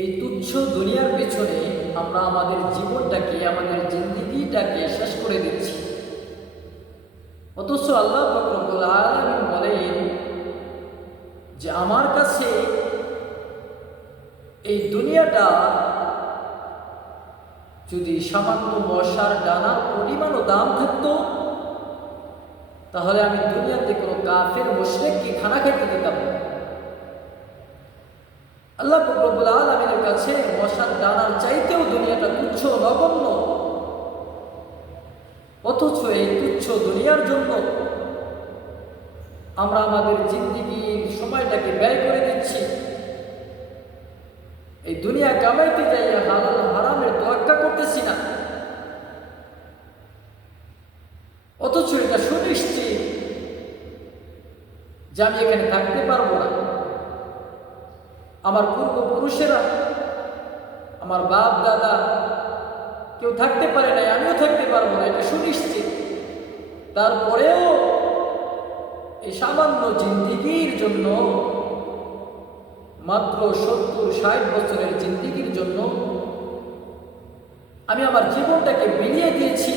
এই তুচ্ছ দুনিয়ার পেছনে আমরা আমাদের জীবনটাকে, আমাদের জিন্দেগিটাকে শেষ করে দিচ্ছি। অথচ আল্লাহ পাক রব্বুল আলামিন বলেন যে আমার কাছে এই দুনিয়াটা যদি সামান্য মশার ডানার পরিমাণও দাম থাকতো, তাহলে আমি দুনিয়াতে কোনো কাফের মুশরিককে খানা খাইতে দিতাম না। আল্লাহ পাক রব্বুল আলামিনের কাছে মশার ডানার চাইতেও দুনিয়াটা তুচ্ছ, নগণ্য। অথচ এই তুচ্ছ দুনিয়ার জন্য আমরা আমাদের জিন্দেগির সময়টাকে ব্যয় করে দিচ্ছি। এই দুনিয়া কামাইতে যাইয়া হালাল হারামের তোয়াক্কা করতেছি না। অথচ এটা সুনিশ্চিত যে আমি এখানে থাকতে পারবো না। আমার পূর্বপুরুষেরা, আমার বাপ দাদা কেউ থাকতে পারে নাই, আমিও থাকতে পারবো না, এটা সুনিশ্চিত। তারপরেও এই সামান্য জিন্দেগির জন্য, মাত্র 70-60 বছরের জিন্দেগির জন্য আমি আমার জীবনটাকে বিলিয়ে দিয়েছি।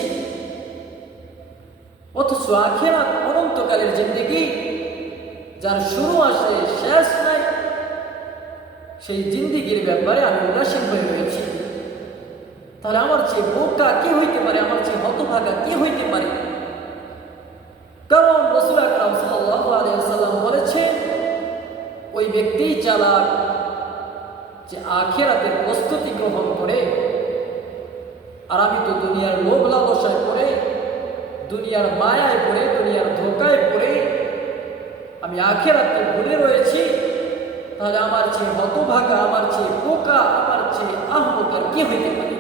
অথচ আখিরাত অনন্তকালের জিন্দেগি, যার শুরু আসে শেষ নাই, সেই জিন্দেগির ব্যাপারে আমি উদাসীন হয়ে রয়েছি। তাহলে আমার চেয়ে বোকা কে হইতে পারে, আমার চেয়ে হতভাগা কে হইতে পারে? কারণ রাসূল আকরাম সাল্লাল্লাহু আলাইহি ওয়াসাল্লাম বলেছেন, ওই ব্যক্তিই চালাক যে আখিরাতের প্রস্তুতি গ্রহণ করে। আর আমি তো দুনিয়ার লোভ লালসায় পড়ে, দুনিয়ার মায়ায় পড়ে, দুনিয়ার ধোকায় পড়ে আমি আখিরাতকে ভুলে রয়েছি। তাহলে আমার চেয়ে হতভাগা, আমার চেয়ে বোকা, আমার চেয়ে আহমক আর কে হইতে পারে?